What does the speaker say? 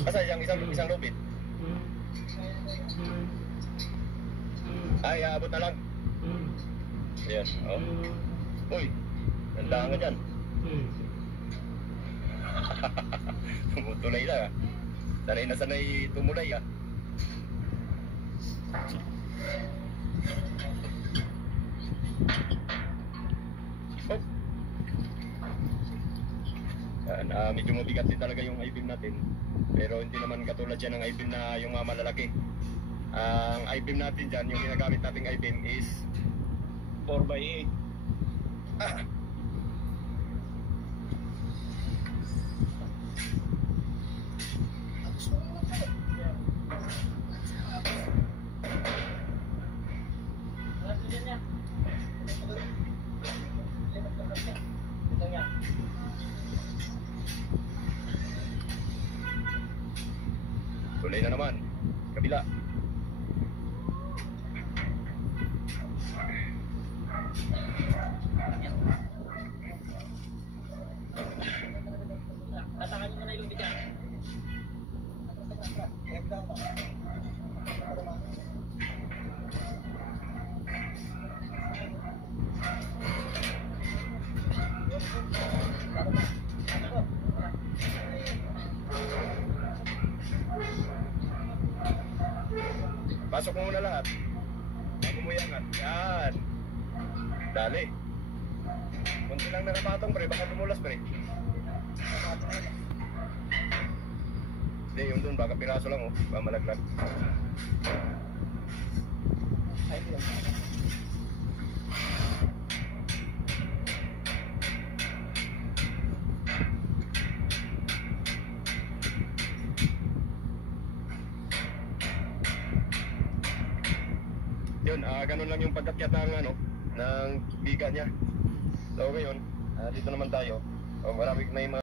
Asa isang lubid? Ay, aabot na lang. Ayan, oh. Uy, nandahan ka dyan. Tumutulay lang, ah. Sanay na sanay tumulay, ah. Oh. Medyo mabigat din talaga yung I-beam natin. Pero hindi naman katulad yan ng I-beam na yung malalaki. Ang I-beam natin dyan, yung ginagamit nating I-beam is 4x8. Ah. Tuloy na naman. Kabila. Tatakan nyo na yung bigas. Pasok mo muna lahat. Bago mo yangat. Yan. Dali. Kunti lang nakapatong, pre. Baka tumulas, pre. Hindi, yung dun. Baka piraso lang, oh. Baka malaglag. Ay, lang. Yun, ganun lang yung pagkakyat ng, ng biga niya. So, ngayon, dito naman tayo. Marami na yung mga